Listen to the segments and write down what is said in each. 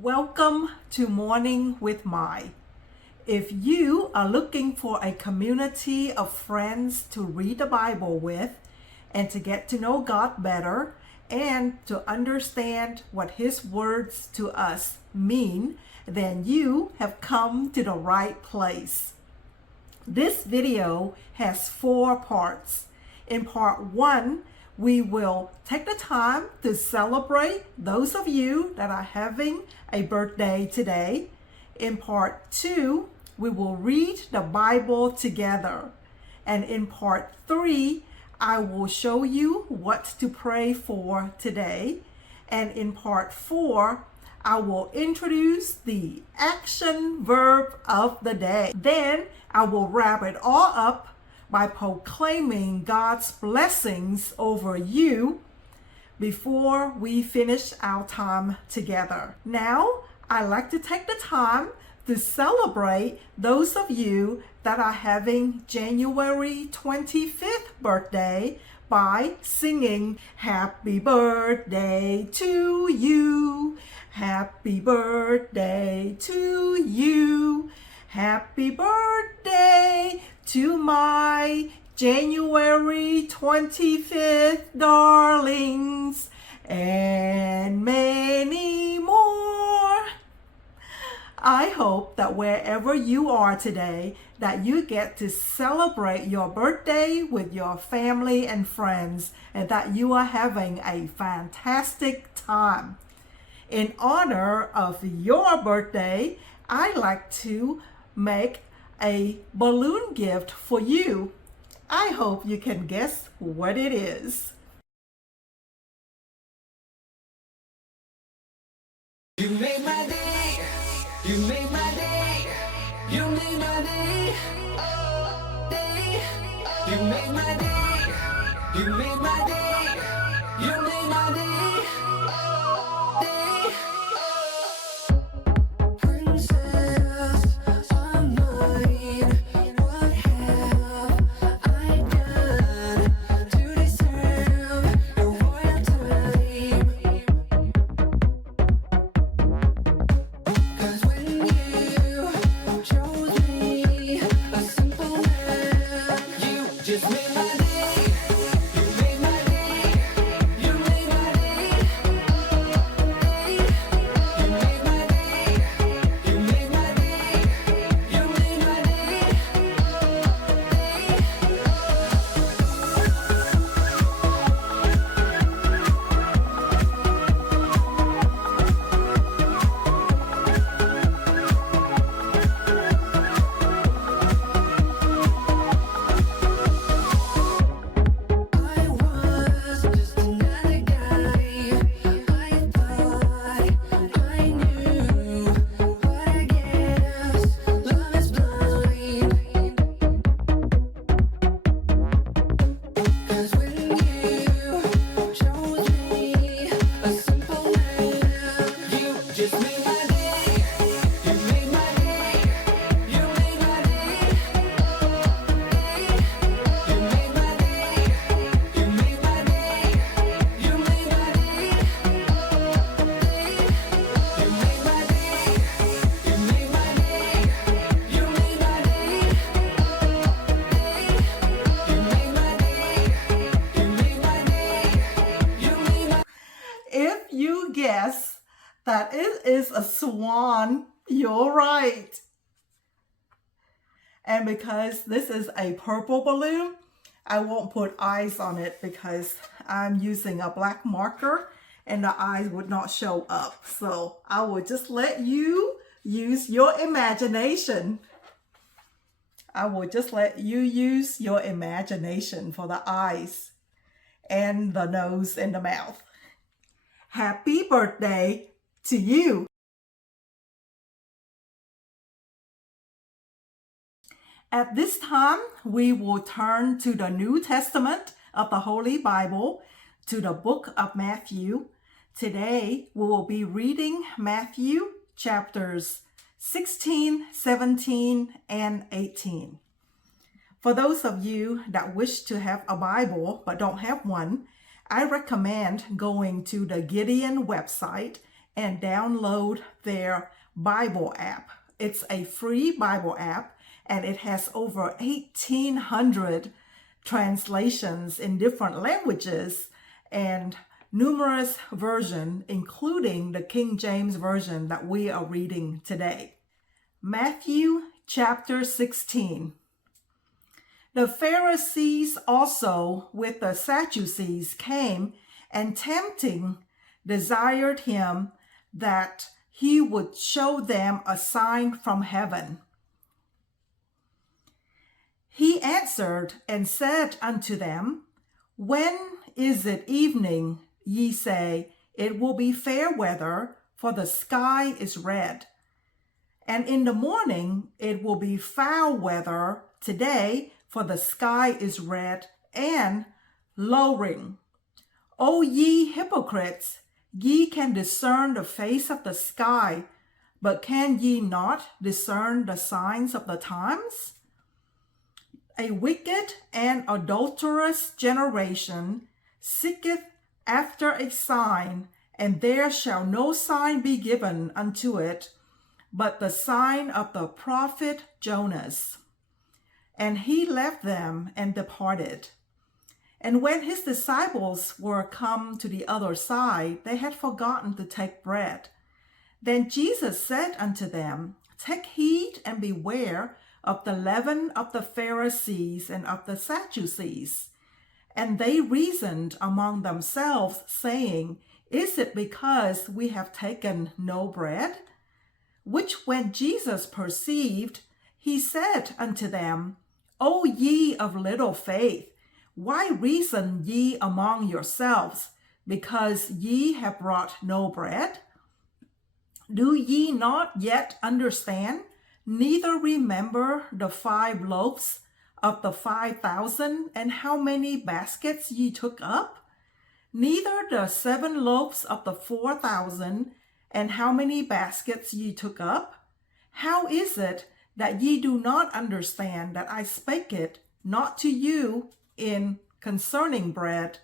Welcome to Morning with Mai. If you are looking for a community of friends to read the Bible with and to get to know God better and to understand what His words to us mean, then you have come to the right place. This video has 4 parts. In part 1, we will take the time to celebrate those of you that are having a birthday today. In part 2, we will read the Bible together. And in part 3, I will show you what to pray for today. And in part 4, I will introduce the action verb of the day. Then I will wrap it all up by proclaiming God's blessings over you before we finish our time together. Now, I'd like to take the time to celebrate those of you that are having January 25th birthday by singing Happy Birthday to you. Happy birthday to you. Happy birthday to my January 25th darlings, and many more. I hope that wherever you are today, that you get to celebrate your birthday with your family and friends, and that you are having a fantastic time. In honor of your birthday, I'd like to make a balloon gift for you. I hope you can guess what it is. You made my day, you made my day, you made my day, oh, day. You made my day, you made my day, you made my day, oh, day. Princess of mine, what have I done to deserve your royalty? 'Cause when you chose me, a simple man, you just made my day. You made my day. You made my day. Day. You made my day. You made my day. You made my day. I was just another guy. I thought I knew, but I guess love is blind. 'Cause when you chose me, a simple man, you just made my day. You made my day. You made my day. You made my day. You made my day. You made my day. You made my day. You made my day. You made my day. You made my day. You made my day. You made my. If you guess that it is a swan, you're right. And because this is a purple balloon, I won't put eyes on it because I'm using a black marker and the eyes would not show up. So I will just let you use your imagination. I will just let you use your imagination for the eyes and the nose and the mouth. Happy birthday to you. At this time, we will turn to the New Testament of the Holy Bible, to the book of Matthew. Today, we will be reading Matthew chapters 16, 17, and 18. For those of you that wish to have a Bible but don't have one, I recommend going to the Gideon website and download their Bible app. It's a free Bible app, and it has over 1,800 translations in different languages and numerous versions, including the King James Version that we are reading today. Matthew chapter 16. The Pharisees also with the Sadducees came and tempting desired him that he would show them a sign from heaven. He answered and said unto them, When is it evening, ye say, it will be fair weather, for the sky is red. And in the morning it will be foul weather today, for the sky is red and lowering. O ye hypocrites, ye can discern the face of the sky, but can ye not discern the signs of the times? A wicked and adulterous generation seeketh after a sign, and there shall no sign be given unto it, but the sign of the prophet Jonas. And he left them and departed. And when his disciples were come to the other side, they had forgotten to take bread. Then Jesus said unto them, Take heed and beware of the leaven of the Pharisees and of the Sadducees. And they reasoned among themselves, saying, Is it because we have taken no bread? Which when Jesus perceived, he said unto them, O ye of little faith, why reason ye among yourselves, because ye have brought no bread? Do ye not yet understand, neither remember the 5 loaves of the 5,000, and how many baskets ye took up? Neither the 7 loaves of the 4,000, and how many baskets ye took up? How is it that ye do not understand that I spake it not to you in concerning bread,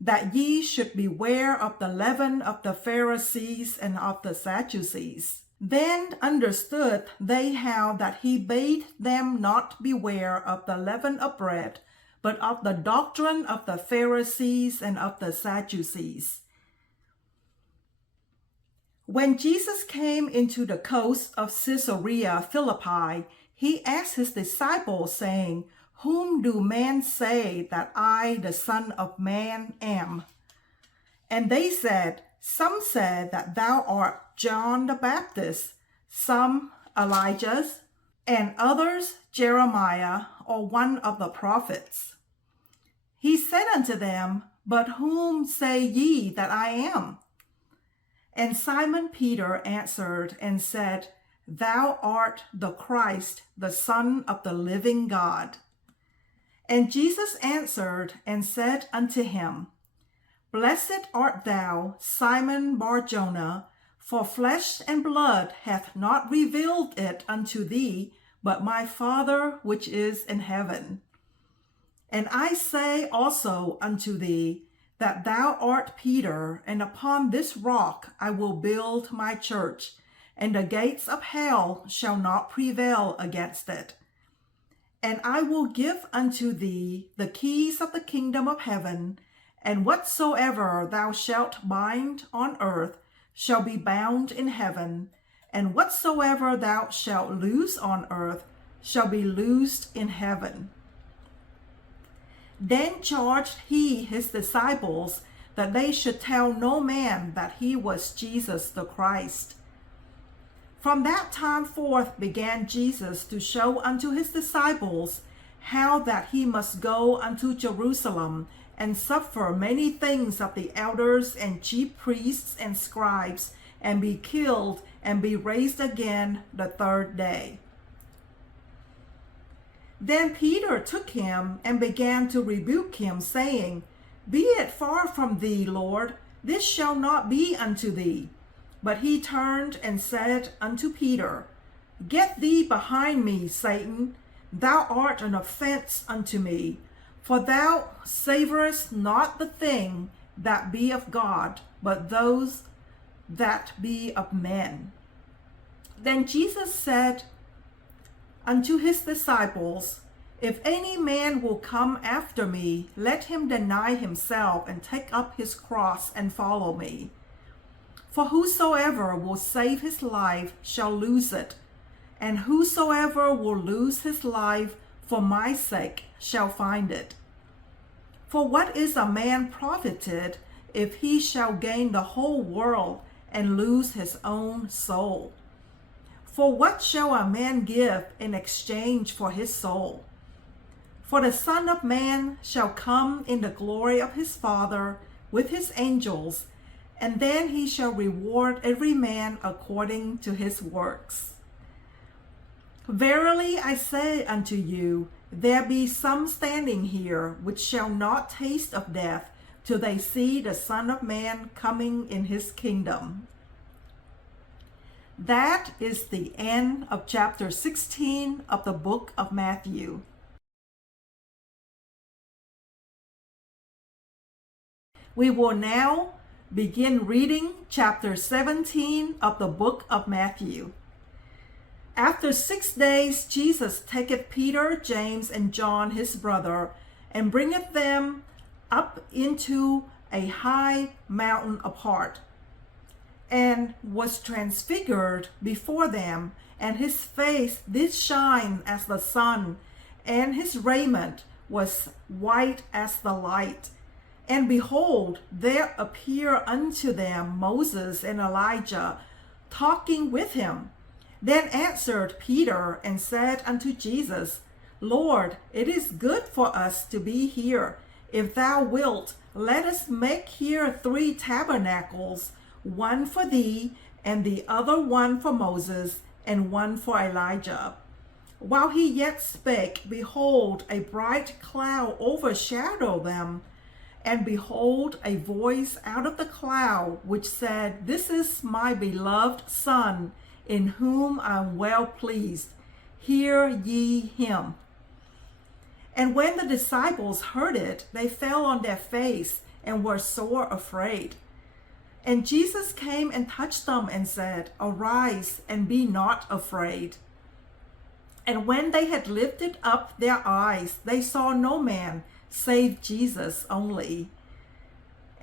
that ye should beware of the leaven of the Pharisees and of the Sadducees? Then understood they how that he bade them not beware of the leaven of bread, but of the doctrine of the Pharisees and of the Sadducees. When Jesus came into the coast of Caesarea Philippi, he asked his disciples, saying, Whom do men say that I, the Son of Man, am? And they said, Some said that thou art John the Baptist, some Elijah, and others Jeremiah, or one of the prophets. He said unto them, But whom say ye that I am? And Simon Peter answered and said, Thou art the Christ, the Son of the living God. And Jesus answered and said unto him, Blessed art thou, Simon Bar-Jonah, for flesh and blood hath not revealed it unto thee, but my Father which is in heaven. And I say also unto thee, that thou art Peter, and upon this rock I will build my church, and the gates of hell shall not prevail against it. And I will give unto thee the keys of the kingdom of heaven, and whatsoever thou shalt bind on earth shall be bound in heaven, and whatsoever thou shalt loose on earth shall be loosed in heaven. Then charged he his disciples that they should tell no man that he was Jesus the Christ. From that time forth began Jesus to show unto his disciples how that he must go unto Jerusalem and suffer many things of the elders and chief priests and scribes, and be killed, and be raised again the 3rd day. Then Peter took him and began to rebuke him, saying, Be it far from thee, Lord, this shall not be unto thee. But he turned and said unto Peter, Get thee behind me, Satan, thou art an offense unto me, for thou savorest not the thing that be of God, but those that be of men. Then Jesus said unto his disciples, If any man will come after me, let him deny himself and take up his cross and follow me. For whosoever will save his life shall lose it, and whosoever will lose his life for my sake shall find it. For what is a man profited if he shall gain the whole world and lose his own soul? For what shall a man give in exchange for his soul? For the Son of Man shall come in the glory of his Father with his angels, and then he shall reward every man according to his works. Verily I say unto you, there be some standing here which shall not taste of death till they see the Son of Man coming in his kingdom. That is the end of chapter 16 of the book of Matthew. We will now begin reading chapter 17 of the book of Matthew. After 6 days, Jesus taketh Peter, James, and John his brother, and bringeth them up into a high mountain apart, and was transfigured before them, and his face did shine as the sun, and his raiment was white as the light. And behold, there appeared unto them Moses and Elijah, talking with him. Then answered Peter and said unto Jesus, Lord, it is good for us to be here. If thou wilt, let us make here 3 tabernacles, one for thee, and the other one for Moses, and one for Elijah. While he yet spake, behold, a bright cloud overshadowed them. And behold, a voice out of the cloud, which said, This is my beloved Son, in whom I am well pleased. Hear ye him. And when the disciples heard it, they fell on their face and were sore afraid. And Jesus came and touched them and said, Arise, and be not afraid. And when they had lifted up their eyes, they saw no man, save Jesus only.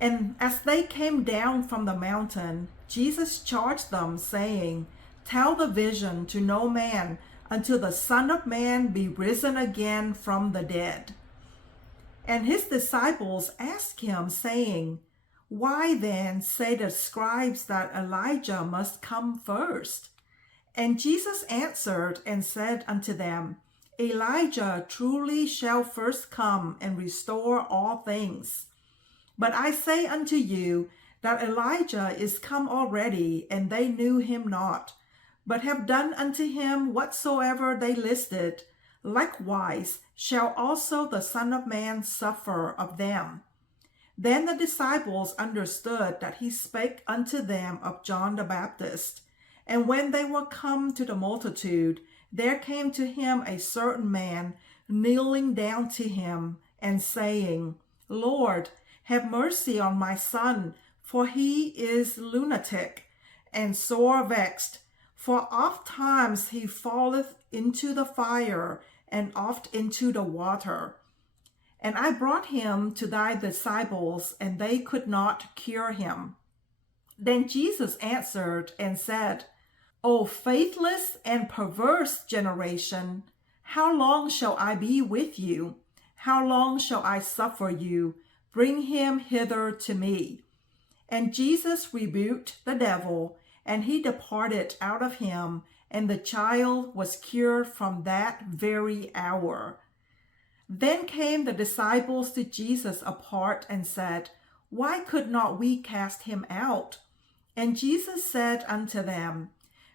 And as they came down from the mountain, Jesus charged them, saying, Tell the vision to no man, until the Son of Man be risen again from the dead. And his disciples asked him, saying, Why then say the scribes that Elijah must come first? And Jesus answered and said unto them, Elijah truly shall first come and restore all things. But I say unto you that Elijah is come already, and they knew him not, but have done unto him whatsoever they listed. Likewise shall also the Son of Man suffer of them. Then the disciples understood that he spake unto them of John the Baptist. And when they were come to the multitude, there came to him a certain man, kneeling down to him, and saying, Lord, have mercy on my son, for he is lunatic, and sore vexed. For oft times he falleth into the fire, and oft into the water. And I brought him to thy disciples, and they could not cure him. Then Jesus answered and said, O faithless and perverse generation, how long shall I be with you? How long shall I suffer you? Bring him hither to me. And Jesus rebuked the devil, and he departed out of him, and the child was cured from that very hour. Then came the disciples to Jesus apart and said, Why could not we cast him out? And Jesus said unto them,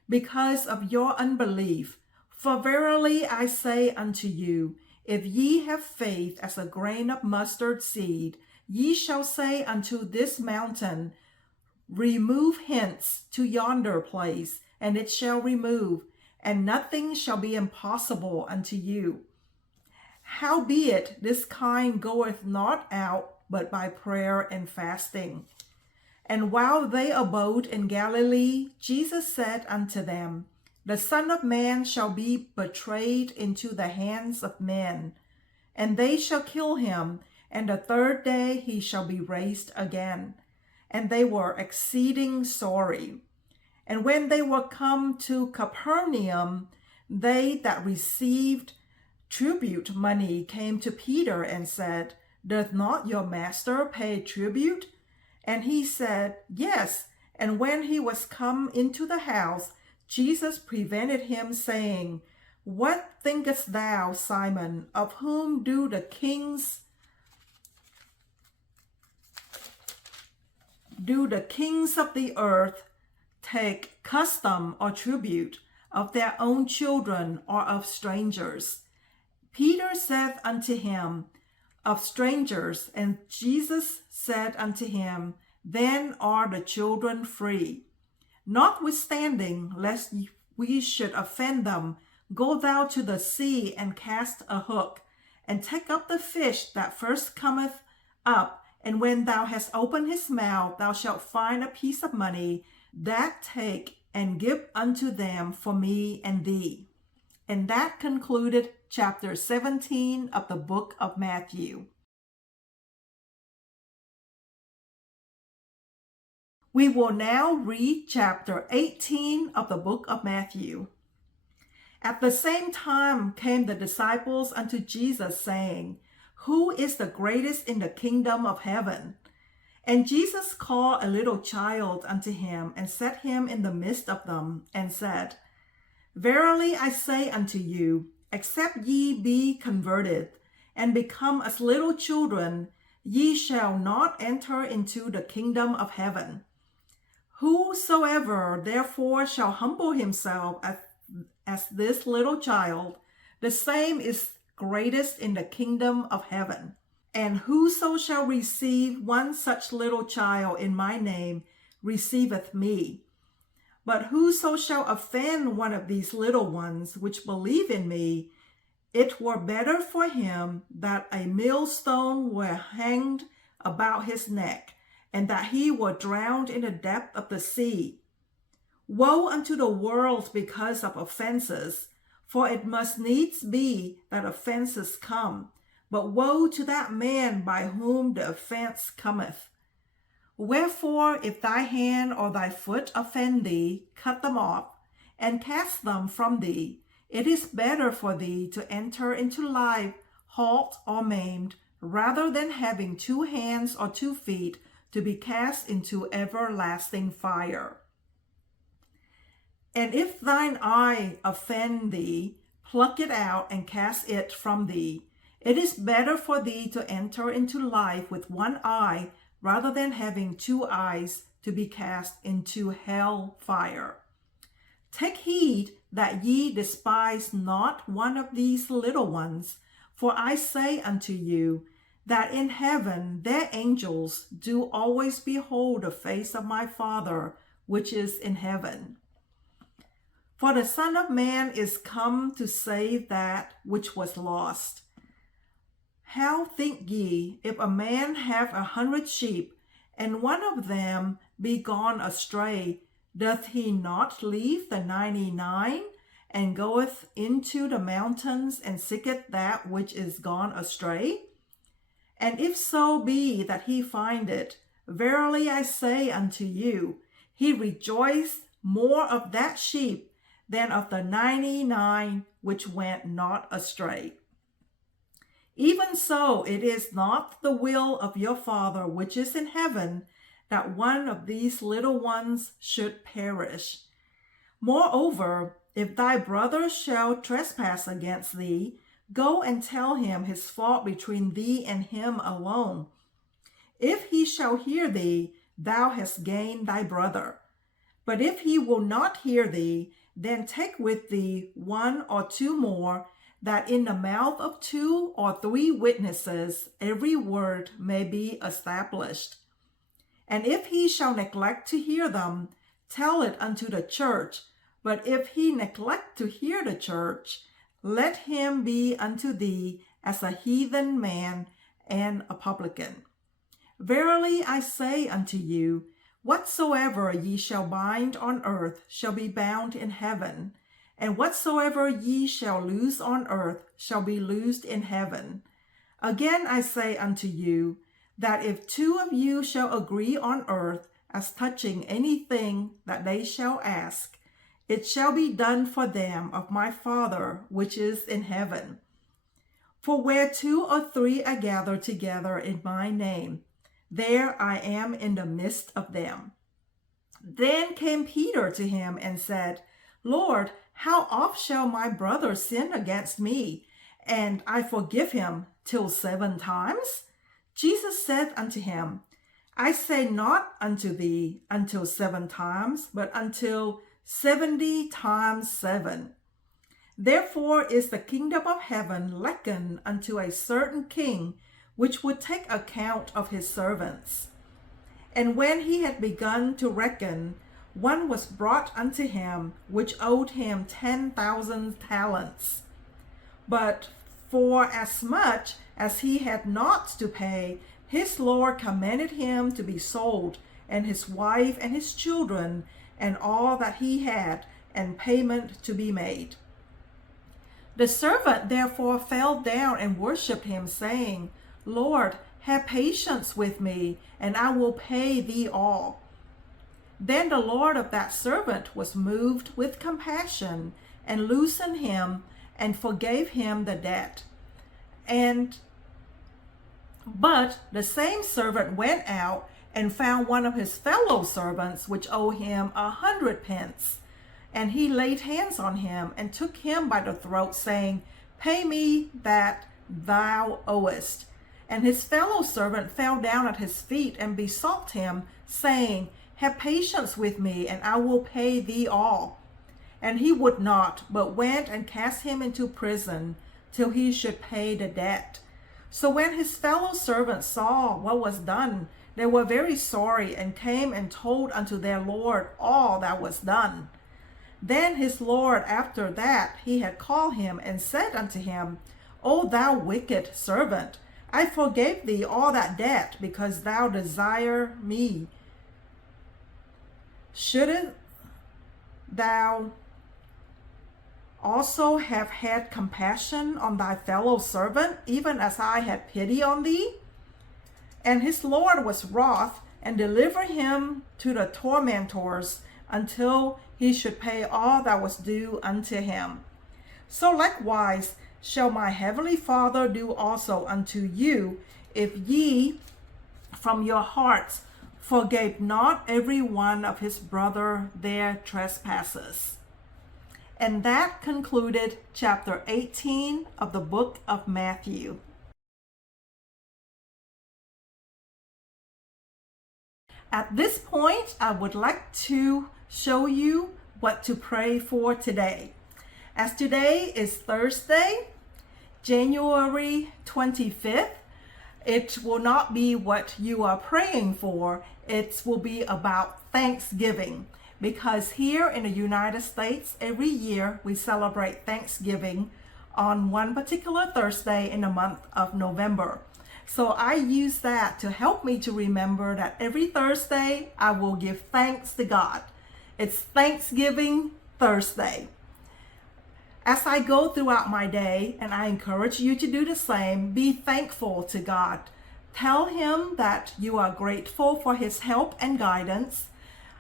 Because of your unbelief. For verily I say unto you, if ye have faith as a grain of mustard seed, ye shall say unto this mountain, Remove hence to yonder place, and it shall remove, and nothing shall be impossible unto you. Howbeit this kind goeth not out but by prayer and fasting. And while they abode in Galilee, Jesus said unto them, The Son of Man shall be betrayed into the hands of men, and they shall kill him, and the third day he shall be raised again. And they were exceeding sorry. And when they were come to Capernaum, they that received tribute money came to Peter and said, Doth not your master pay tribute? And he said, Yes. And when he was come into the house, Jesus prevented him, saying, What thinkest thou, Simon, of whom do the kings of the earth take custom or tribute, of their own children or of strangers? Peter said unto him, Of strangers. And Jesus said unto him, Then are the children free. Notwithstanding, lest we should offend them, go thou to the sea and cast a hook, and take up the fish that first cometh up, and when thou hast opened his mouth, thou shalt find a piece of money. That take and give unto them for me and thee. And that concluded chapter 17 of the book of Matthew. We will now read chapter 18 of the book of Matthew. At the same time came the disciples unto Jesus, saying, Who is the greatest in the kingdom of heaven? And Jesus called a little child unto him, and set him in the midst of them, and said, Verily I say unto you, except ye be converted, and become as little children, ye shall not enter into the kingdom of heaven. Whosoever therefore shall humble himself as this little child, the same is greatest in the kingdom of heaven. And whoso shall receive one such little child in my name receiveth me. But whoso shall offend one of these little ones which believe in me, it were better for him that a millstone were hanged about his neck, and that he were drowned in the depth of the sea. Woe unto the world because of offenses, for it must needs be that offenses come. But woe to that man by whom the offense cometh. Wherefore, if thy hand or thy foot offend thee, cut them off, and cast them from thee. It is better for thee to enter into life halt or maimed, rather than having 2 hands or 2 feet to be cast into everlasting fire. And if thine eye offend thee, pluck it out and cast it from thee. It is better for thee to enter into life with 1 eye, rather than having 2 eyes to be cast into hell fire. Take heed that ye despise not one of these little ones, for I say unto you, that in heaven their angels do always behold the face of my Father which is in heaven. For the Son of Man is come to save that which was lost. How think ye, if a man have 100 sheep, and one of them be gone astray, doth he not leave the 99, and goeth into the mountains, and seeketh that which is gone astray? And if so be that he find it, verily I say unto you, he rejoiced more of that sheep than of the 99 which went not astray. Even so, it is not the will of your Father which is in heaven that one of these little ones should perish. Moreover, if thy brother shall trespass against thee, go and tell him his fault between thee and him alone. If he shall hear thee, thou hast gained thy brother. But if he will not hear thee, then take with thee 1 or 2 more, that in the mouth of 2 or 3 witnesses every word may be established. And if he shall neglect to hear them, tell it unto the church. But if he neglect to hear the church, let him be unto thee as a heathen man and a publican. Verily I say unto you, Whatsoever ye shall bind on earth shall be bound in heaven, and whatsoever ye shall loose on earth shall be loosed in heaven. Again I say unto you, that if two of you shall agree on earth as touching anything that they shall ask, it shall be done for them of my Father which is in heaven. For where 2 or 3 are gathered together in my name, there I am in the midst of them. Then came Peter to him and said, Lord, how oft shall my brother sin against me, and I forgive him, till 7 times? Jesus said unto him, I say not unto thee until 7 times, but until 70 times 7. Therefore is the kingdom of heaven likened unto a certain king, which would take account of his servants. And when he had begun to reckon, one was brought unto him, which owed him 10,000 talents. But for as much as he had not to pay, his Lord commanded him to be sold, and his wife and his children, and all that he had, and payment to be made. The servant therefore fell down and worshipped him, saying, Lord, have patience with me, and I will pay thee all. Then the Lord of that servant was moved with compassion, and loosened him, and forgave him the debt. But the same servant went out and found one of his fellow servants, which owed him 100 pence. And he laid hands on him, and took him by the throat, saying, Pay me that thou owest. And his fellow servant fell down at his feet, and besought him, saying, Have patience with me, and I will pay thee all. And he would not, but went and cast him into prison, till he should pay the debt. So when his fellow servants saw what was done, they were very sorry, and came and told unto their Lord all that was done. Then his Lord, after that he had called him, and said unto him, O thou wicked servant, I forgave thee all that debt, because thou desired me. Shouldest thou also have had compassion on thy fellow servant, even as I had pity on thee? And his Lord was wroth, and delivered him to the tormentors, until he should pay all that was due unto him. So likewise shall my heavenly Father do also unto you, if ye from your hearts forgave not every one of his brother their trespasses. And that concluded chapter 18 of the book of Matthew. At this point, I would like to show you what to pray for today. As today is Thursday, January 25th, it will not be what you are praying for. It will be about Thanksgiving, because here in the United States, every year we celebrate Thanksgiving on one particular Thursday in the month of November. So I use that to help me to remember that every Thursday I will give thanks to God. It's Thanksgiving Thursday. As I go throughout my day, and I encourage you to do the same, be thankful to God. Tell him that you are grateful for his help and guidance.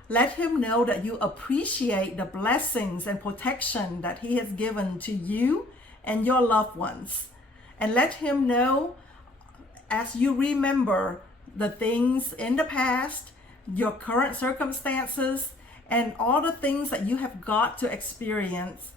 Let him know that you appreciate the blessings and protection that he has given to you and your loved ones. And let him know, as you remember the things in the past, your current circumstances, and all the things that you have got to experience,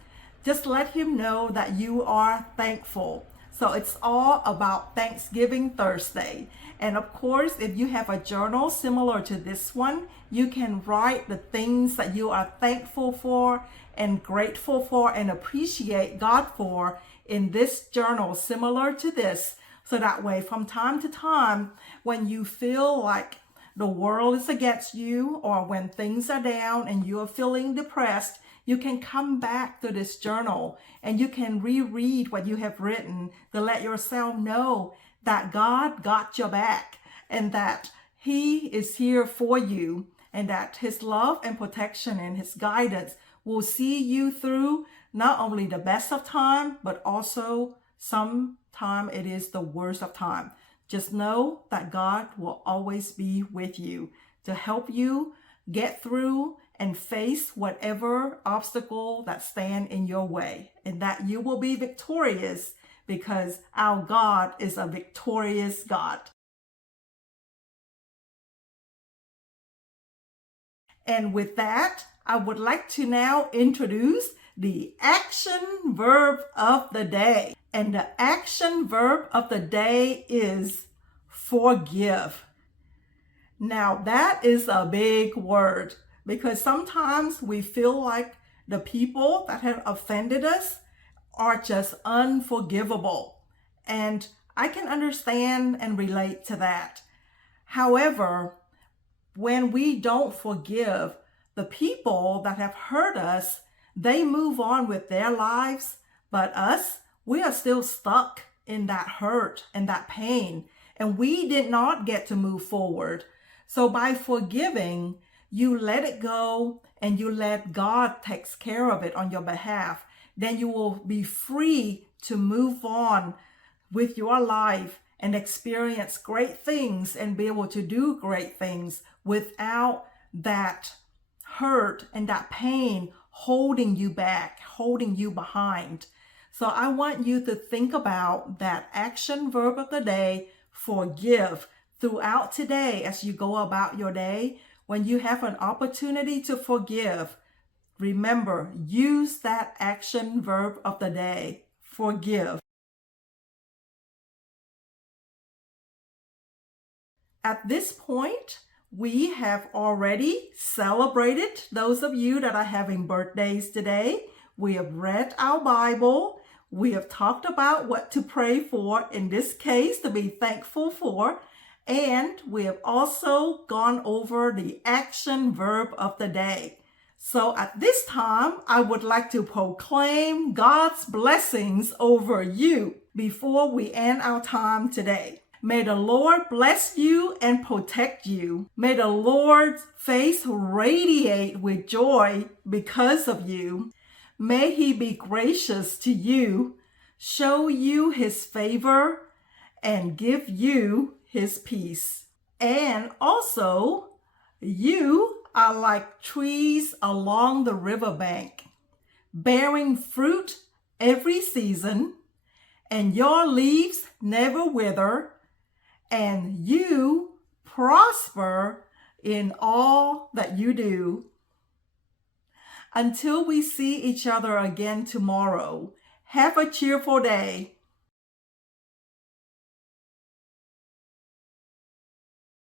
just let him know that you are thankful. So it's all about Thanksgiving Thursday. And of course, if you have a journal similar to this one, you can write the things that you are thankful for and grateful for and appreciate God for in this journal similar to this. So that way, from time to time, when you feel like the world is against you, or when things are down and you are feeling depressed, you can come back to this journal and you can reread what you have written to let yourself know that God got your back and that he is here for you and that His love and protection and His guidance will see you through not only the best of time, but also sometime it is the worst of time. Just know that God will always be with you to help you get through and face whatever obstacle that stand in your way, and that you will be victorious because our God is a victorious God. And with that, I would like to now introduce the action verb of the day. And the action verb of the day is forgive. Now that is a big word because sometimes we feel like the people that have offended us are just unforgivable. And I can understand and relate to that. However, when we don't forgive the people that have hurt us, they move on with their lives, but us, we are still stuck in that hurt and that pain, and we did not get to move forward. So by forgiving, you let it go and you let God take care of it on your behalf. Then you will be free to move on with your life and experience great things and be able to do great things without that hurt and that pain holding you back, holding you behind. So I want you to think about that action verb of the day, forgive, throughout today as you go about your day. When you have an opportunity to forgive, remember, use that action verb of the day, forgive. At this point, we have already celebrated those of you that are having birthdays today. We have read our Bible. We have talked about what to pray for, in this case, to be thankful for. And we have also gone over the action verb of the day. So at this time, I would like to proclaim God's blessings over you before we end our time today. May the Lord bless you and protect you. May the Lord's face radiate with joy because of you. May He be gracious to you, show you His favor, and give you His peace. And also, you are like trees along the riverbank, bearing fruit every season, and your leaves never wither, and you prosper in all that you do. Until we see each other again tomorrow, have a cheerful day.